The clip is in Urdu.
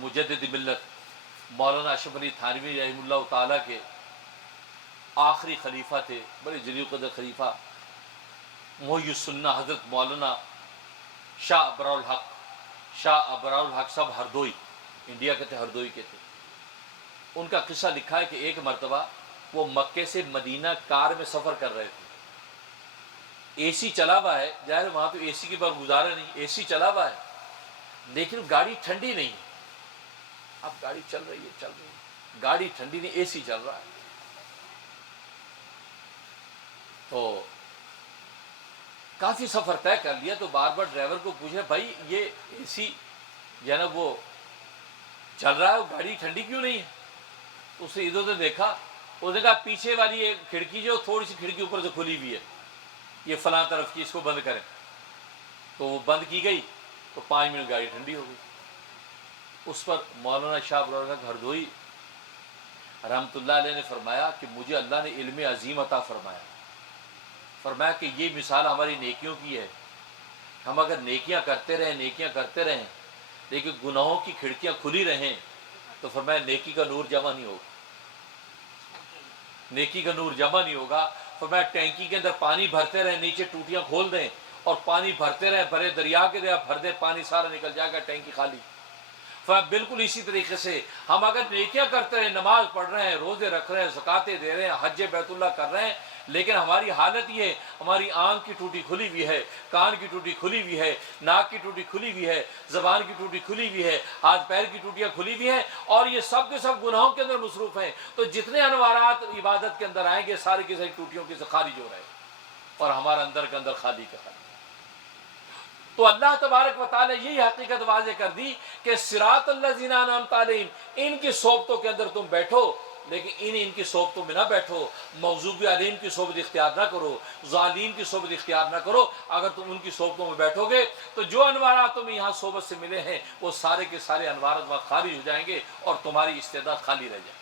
مجدد ملت مولانا اشرف علی تھانوی رحمہ اللہ تعالیٰ کے آخری خلیفہ تھے، بڑے جلیل القدر خلیفہ، محی السنہ حضرت مولانا شاہ ابرار الحق صاحب ہردوئی، انڈیا کے تھے، ہردوئی کے تھے۔ ان کا قصہ لکھا ہے کہ ایک مرتبہ وہ مکے سے مدینہ کار میں سفر کر رہے تھے، اے سی چلا ہوا ہے، ظاہر وہاں تو اے سی کے بعد گزارا نہیں، اے سی چلا ہوا ہے لیکن گاڑی ٹھنڈی نہیں ہے۔ اب گاڑی چل رہی ہے، گاڑی ٹھنڈی نہیں، اے سی چل رہا ہے۔ تو کافی سفر طے کر لیا تو بار بار ڈرائیور کو پوچھے بھائی یہ اے سی جو ہے نا وہ چل رہا ہے، گاڑی ٹھنڈی کیوں نہیں ہے؟ اس نے ادھر ادھر دیکھا، اس نے کہا پیچھے والی ایک کھڑکی جو تھوڑی سی کھڑکی اوپر سے کھلی ہوئی ہے، یہ فلاں طرف کی، اس کو بند کریں۔ تو وہ بند کی گئی تو 5 منٹ گاڑی ٹھنڈی ہو گئی۔ اس پر مولانا شاہ ابرار ہردوئی رحمۃ اللہ علیہ نے فرمایا کہ مجھے اللہ نے علم عظیم عطا فرمایا کہ یہ مثال ہماری نیکیوں کی ہے، ہم اگر نیکیاں کرتے رہیں لیکن گناہوں کی کھڑکیاں کھلی رہیں تو فرمایا نیکی کا نور جمع نہیں ہوگا۔ فرمایا ٹینکی کے اندر پانی بھرتے رہیں، نیچے ٹوٹیاں کھول دیں اور پانی بھرتے رہیں، بھرے دریا کے دریا بھر دیں، پانی سارا نکل جائے گا، ٹینکی خالی۔ بالکل اسی طریقے سے ہم اگر نیکیاں کرتے رہیں، نماز پڑھ رہے ہیں، روزے رکھ رہے ہیں، زکاتیں دے رہے ہیں، حج بیت اللہ کر رہے ہیں، لیکن ہماری حالت یہ ہے ہماری آنکھ کی ٹوٹی کھلی ہوئی ہے، کان کی ٹوٹی کھلی ہوئی ہے، ناک کی ٹوٹی کھلی ہوئی ہے، زبان کی ٹوٹی کھلی ہوئی ہے، ہاتھ پیر کی ٹوٹیاں کھلی ہوئی ہیں، اور یہ سب کے سب گناہوں کے اندر مصروف ہیں، تو جتنے انوارات عبادت کے اندر آئیں گے ساری کی ساری ٹوٹیوں کے سے خارج ہو رہے ہیں اور ہمارا اندر کے اندر خالی کا خالی۔ تو اللہ تبارک و تعالی یہی حقیقت واضح کر دی کہ صراط الذین انعمت علیہم، ان کی صحبتوں کے اندر تم بیٹھو، لیکن ان کی صحبتوں میں نہ بیٹھو، مغضوب علیہم کی صحبت اختیار نہ کرو، ظالمین کی صحبت اختیار نہ کرو۔ اگر تم ان کی صحبتوں میں بیٹھو گے تو جو انوارات تمہیں یہاں صحبت سے ملے ہیں وہ سارے کے سارے انوارات وہاں خارج ہو جائیں گے اور تمہاری استعداد خالی رہ جائے گی۔